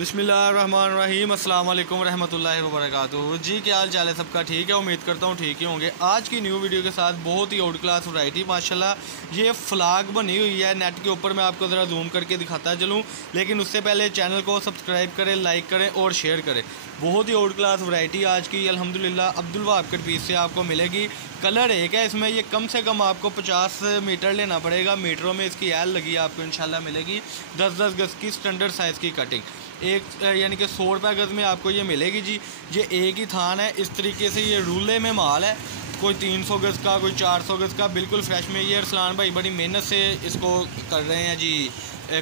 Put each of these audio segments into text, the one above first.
बिस्मिल्लाहिर्रहमानिर्रहीम अस्सलाम वालेकुम रहमतुल्लाहि व बरकातुहू। जी क्या हाल चाल है सबका? ठीक है, उम्मीद करता हूँ ठीक ही होंगे। आज की न्यू वीडियो के साथ बहुत ही आउट क्लास वैरायटी माशाल्लाह ये फ्लाग बनी हुई है नेट के ऊपर। मैं आपको ज़रा जूम करके दिखाता चलूँ, लेकिन उससे पहले चैनल को सब्सक्राइब करें, लाइक करें और शेयर करें। बहुत ही आउट क्लास वैरायटी आज की अल्हम्दुलिल्लाह अब्दुल वहाब कट पीस से आपको मिलेगी। कलर एक है इसमें, ये कम से कम आपको 50 मीटर लेना पड़ेगा। मीटरों में इसकी एल लगी आपको इंशाल्लाह मिलेगी। 10-10 गज़ की स्टैंडर्ड साइज़ की कटिंग एक यानी कि 100 रुपये गज़ में आपको ये मिलेगी जी। ये एक ही थान है, इस तरीके से ये रूले में माल है। कोई 300 गज़ का, कोई 400 गज़ का, बिल्कुल फ्रेश में। ये अरसलान भाई बड़ी मेहनत से इसको कर रहे हैं जी,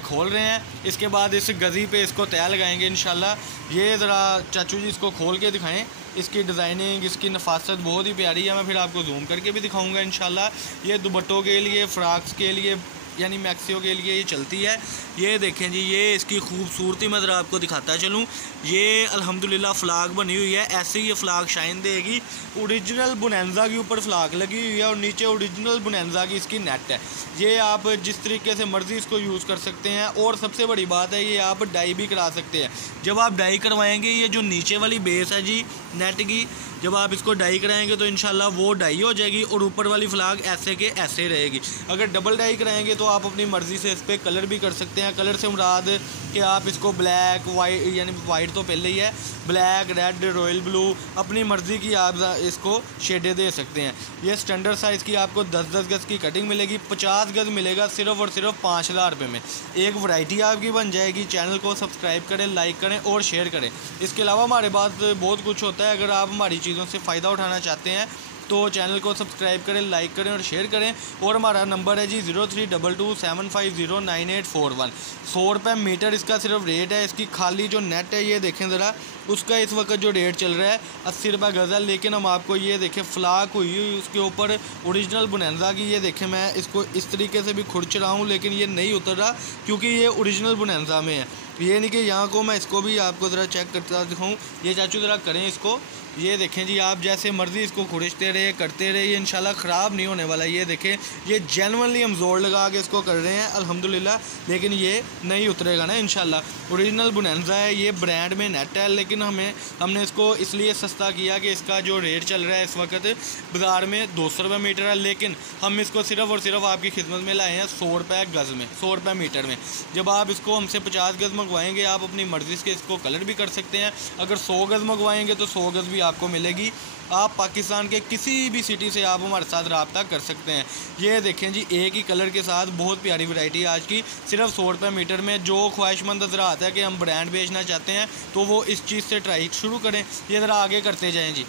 खोल रहे हैं। इसके बाद इस गज़ी पे इसको तय लगाएंगे इंशाल्लाह। ये ज़रा चाचू जी इसको खोल के दिखाएं। इसकी डिज़ाइनिंग, इसकी नफासत बहुत ही प्यारी है। मैं फिर आपको जूम करके भी दिखाऊंगा इंशाल्लाह। ये दुपट्टों के लिए, फ़्राक्स के लिए, यानी मैक्सियो के लिए ये चलती है। ये देखें जी, ये इसकी खूबसूरती मैं ज़रा आपको दिखाता चलूँ। ये अल्हम्दुलिल्लाह फ़्लाग बनी हुई है, ऐसे ही ये फ़्लाग शाइन देगी। ओरिजिनल बुनैंज़ा के ऊपर फ़्लाग लगी हुई है और नीचे ओरिजिनल बुनैंज़ा की इसकी नेट है। ये आप जिस तरीके से मर्ज़ी इसको यूज़ कर सकते हैं। और सबसे बड़ी बात है, ये आप डाई भी करा सकते हैं। जब आप डाई करवाएंगे, ये जो नीचे वाली बेस है जी नेट की, जब आप इसको डाई कराएंगे तो इंशाल्लाह वो डाई हो जाएगी और ऊपर वाली फ़्लाग ऐसे के ऐसे रहेगी। अगर डबल डाई कराएंगे तो आप अपनी मर्ज़ी से इस पर कलर भी कर सकते हैं। कलर से मुराद कि आप इसको ब्लैक, वाइट, यानी वाइट तो पहले ही है, ब्लैक, रेड, रॉयल ब्लू, अपनी मर्ज़ी की आप इसको शेडें दे सकते हैं। ये स्टैंडर्ड साइज़ की आपको 10-10 गज़ की कटिंग मिलेगी। 50 गज़ मिलेगा सिर्फ़ और सिर्फ 5000 रुपये में। एक वैरायटी आपकी बन जाएगी। चैनल को सब्सक्राइब करें, लाइक करें और शेयर करें। इसके अलावा हमारे पास बहुत कुछ होता है। अगर आप हमारी चीज़ों से फ़ायदा उठाना चाहते हैं तो चैनल को सब्सक्राइब करें, लाइक करें और शेयर करें। और हमारा नंबर है जी 032275098841। 100 रुपये मीटर इसका सिर्फ रेट है। इसकी खाली जो नेट है ये देखें ज़रा, उसका इस वक्त जो रेट चल रहा है 80 रुपये गज़ है। लेकिन हम आपको ये देखें फ्लाक हुई उसके ऊपर ओरिजिनल बुनैंज़ा की। ये देखें, मैं इसको इस तरीके से भी खुरच रहा हूँ लेकिन ये नहीं उतर रहा क्योंकि ये ओरिजिनल बुनैंज़ा में है। ये नहीं कि यहाँ को मैं इसको भी आपको ज़रा चेक करता दिखाऊँ। ये चाचू ज़रा करें इसको। ये देखें जी, आप जैसे मर्ज़ी इसको खुरचते रहे, करते रहे, ये इंशाल्लाह ख़राब नहीं होने वाला। ये देखें, ये जेन्युइनली हम जोर लगा के इसको कर रहे हैं अल्हम्दुलिल्लाह, लेकिन ये नहीं उतरेगा ना इंशाल्लाह। ओरिजिनल बुनैंज़ा है, ये ब्रांड में नेट है। लेकिन हमने इसको इसलिए सस्ता किया कि इसका जो रेट चल रहा है इस वक्त बाज़ार में 200 रुपये मीटर है, लेकिन हम इसको सिर्फ़ और सिर्फ आपकी खिदमत में लाए हैं 100 रुपये गज़ में, 100 रुपये मीटर में। जब आप इसको हमसे 50 गज़ मंगवाएंगे, आप अपनी मर्ज़ी से इसको कलर भी कर सकते हैं। अगर 100 गज़ मंगवाएंगे तो 100 गज़ भी आपको मिलेगी। आप पाकिस्तान के किसी भी सिटी से आप हमारे साथ रब्ता कर सकते हैं। ये देखें जी, एक ही कलर के साथ बहुत प्यारी वैरायटी आज की सिर्फ 100 रुपये मीटर में। जो ख्वाहिशमंद हज़रात है कि हम ब्रांड बेचना चाहते हैं तो वो इस चीज़ से ट्राई शुरू करें। ये ज़रा आगे करते जाएँ जी।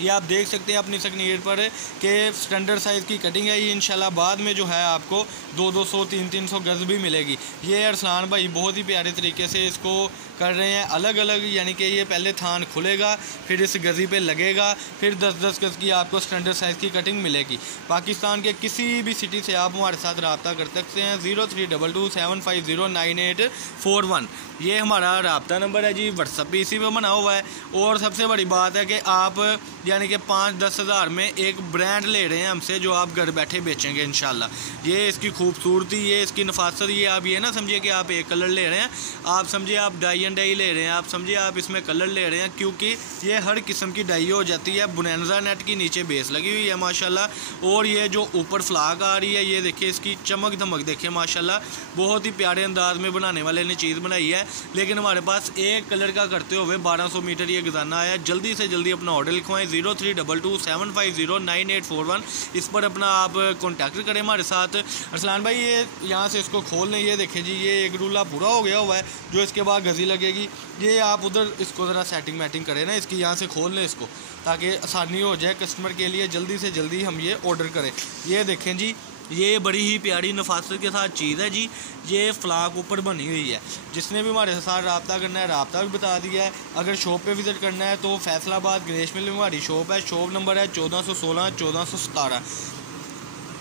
ये आप देख सकते हैं अपनी स्क्रीन पर कि स्टैंडर्ड साइज़ की कटिंग है। ये इंशाल्लाह बाद में जो है आपको 200-200, 300-300 गज़ भी मिलेगी। ये अरसलान भाई बहुत ही प्यारे तरीके से इसको कर रहे हैं अलग अलग, यानी कि ये पहले थान खुलेगा, फिर इस गज़ी पे लगेगा, फिर 10-10 गज़ की आपको स्टैंडर्ड साइज़ की कटिंग मिलेगी। पाकिस्तान के किसी भी सिटी से आप हमारे साथ रब्ता कर सकते हैं। 032275098841 ये हमारा रब्ता नंबर है जी। व्हाट्सअप भी इसी पर बना हुआ है। और सबसे बड़ी बात है कि आप यानी कि 5-10 हज़ार में एक ब्रांड ले रहे हैं हमसे, जो आप घर बैठे बेचेंगे इंशाल्लाह। ये इसकी खूबसूरती, ये इसकी नफासत, ये आप ये ना समझिए कि आप एक कलर ले रहे हैं, आप समझिए आप डाई एंड डाई ले रहे हैं, आप समझिए आप इसमें कलर ले रहे हैं, क्योंकि ये हर किस्म की डाई हो जाती है। बुनैंज़ा नेट की नीचे बेस लगी हुई है माशाल्लाह। और ये जो ऊपर फ्लाक आ रही है, ये देखिए इसकी चमक धमक देखिए माशाल्लाह। बहुत ही प्यारे अंदाज में बनाने वाले ने चीज़ बनाई है। लेकिन हमारे पास एक कलर का करते हुए 1200 मीटर ये गजाना आया। जल्दी से जल्दी अपना ऑर्डर लिखवाएं। 032275098841 इस पर अपना आप कॉन्टैक्ट करें हमारे साथ। अरसलान भाई ये यहाँ से इसको खोल लें। ये देखें जी, ये एक रूला पूरा हो गया हुआ है, जो इसके बाद गज़ी लगेगी। ये आप उधर इसको ज़रा सेटिंग मैटिंग करें ना इसकी, यहाँ से खोल लें इसको, ताकि आसानी हो जाए कस्टमर के लिए। जल्दी से जल्दी हम ये ऑर्डर करें। ये देखें जी, ये बड़ी ही प्यारी नफासत के साथ चीज़ है जी। ये फ्लाक ऊपर बनी हुई है। जिसने भी हमारे साथ रब्ता करना है, रब्ता भी बता दिया है। अगर शॉप पे विज़िट करना है तो फैसलाबाद गणेश मिल में हमारी शॉप है। शॉप नंबर है 1416, 1417।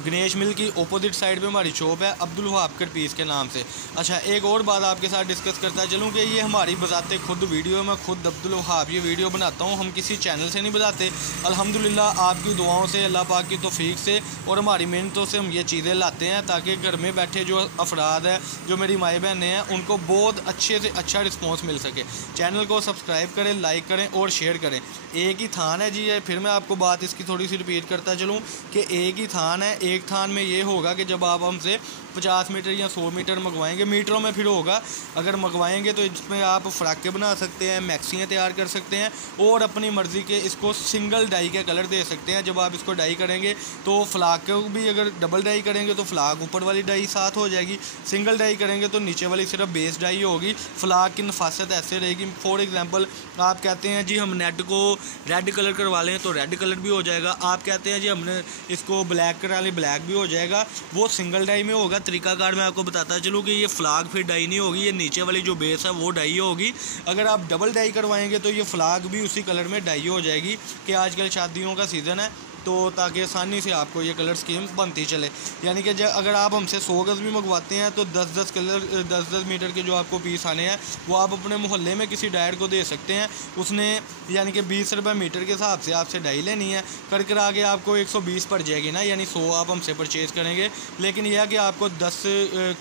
गणेश मिल की अपोजिट साइड पे हमारी शॉप है, अब्दुल वहाब कट पीस के नाम से। अच्छा, एक और बात आपके साथ डिस्कस करता चलूँ कि ये हमारी बजाते खुद वीडियो, मैं खुद अब्दुल वहाब ये वीडियो बनाता हूँ, हम किसी चैनल से नहीं बनाते। अल्हम्दुलिल्लाह आपकी दुआओं से, अल्लाह पाक की तौफीक से और हमारी मेहनतों से हम ये चीज़ें लाते हैं ताकि घर में बैठे जो अफराद है, जो मेरी माई बहनें हैं, उनको बहुत अच्छे से अच्छा रिस्पॉन्स मिल सके। चैनल को सब्सक्राइब करें, लाइक करें और शेयर करें। एक ही थान है जी, फिर मैं आपको बात इसकी थोड़ी सी रिपीट करता चलूँ कि एक ही थान है। एक थान में ये होगा कि जब आप हमसे 50 मीटर या 100 मीटर मंगवाएंगे, मीटरों में फिर होगा, अगर मंगवाएंगे तो इसमें आप फ्राके बना सकते हैं, मैक्सियाँ तैयार कर सकते हैं और अपनी मर्ज़ी के इसको सिंगल डाई के कलर दे सकते हैं। जब आप इसको डाई करेंगे तो फ्लाक को भी, अगर डबल डाई करेंगे तो फ्लाक ऊपर वाली डाई साथ हो जाएगी, सिंगल डाई करेंगे तो नीचे वाली सिर्फ बेस डाई होगी। फ्लाक की नफासत ऐसे रहेगी। फॉर एग्जांपल आप कहते हैं जी हम नेट को रेड कलर करवा लें तो रेड कलर भी हो जाएगा। आप कहते हैं जी हमने इसको ब्लैक करा लें, ब्लैक भी हो जाएगा। वो सिंगल डाई में होगा। तरीकाकार मैं आपको बताता चलूँ कि ये फ्लाग फिर डाई नहीं होगी, ये नीचे वाली जो बेस है वो डाई होगी। अगर आप डबल डाई करवाएंगे तो ये फ्लाग भी उसी कलर में डाई हो जाएगी कि आजकल शादियों का सीज़न है तो ताकि आसानी से आपको ये कलर स्कीम बनती चले। यानी कि अगर आप हमसे 100 गज़ भी मंगवाते हैं तो 10-10 कलर 10-10 मीटर के जो आपको पीस आने हैं वो आप अपने मोहल्ले में किसी डायर को दे सकते हैं। उसने यानी कि 20 रुपये मीटर के हिसाब से आपसे डाई लेनी है, कर आगे आपको 120 पड़ जाएगी ना, यानी 100 आप हमसे परचेज़ करेंगे। लेकिन यह है कि आपको 10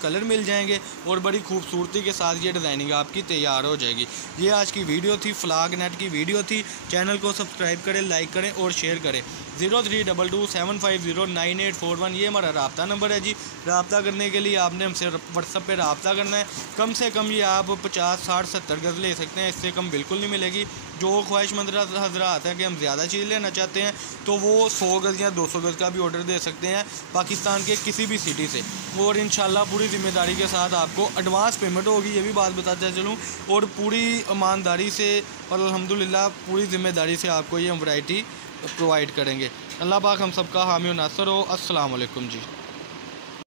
कलर मिल जाएंगे और बड़ी खूबसूरती के साथ ये डिज़ाइनिंग आपकी तैयार हो जाएगी। ये आज की वीडियो थी, फ्लाग नेट की वीडियो थी। चैनल को सब्सक्राइब करें, लाइक करें और शेयर करें। 032275098841 ये हमारा रब्ता नंबर है जी। रब्ता करने के लिए आपने हमसे व्हाट्सएप पे रब्ता करना है। कम से कम ये आप 50, 60, 70 गज़ ले सकते हैं, इससे कम बिल्कुल नहीं मिलेगी। जो ख्वाहिशमंद हज़रात हैं कि हम ज़्यादा चीज़ लेना चाहते हैं तो वो 100 गज़ या 200 गज़ का भी ऑर्डर दे सकते हैं पाकिस्तान के किसी भी सिटी से, और इंशाल्लाह पूरी ज़िम्मेदारी के साथ आपको एडवांस पेमेंट होगी, ये भी बात बताते चलूँ, और पूरी ईमानदारी से और अल्हम्दुलिल्लाह पूरी ज़िम्मेदारी से आपको ये हम वैरायटी प्रोवाइड करेंगे। अल्लाह पाक हम सबका हामी और नासर हो। अस्सलाम वालेकुम जी।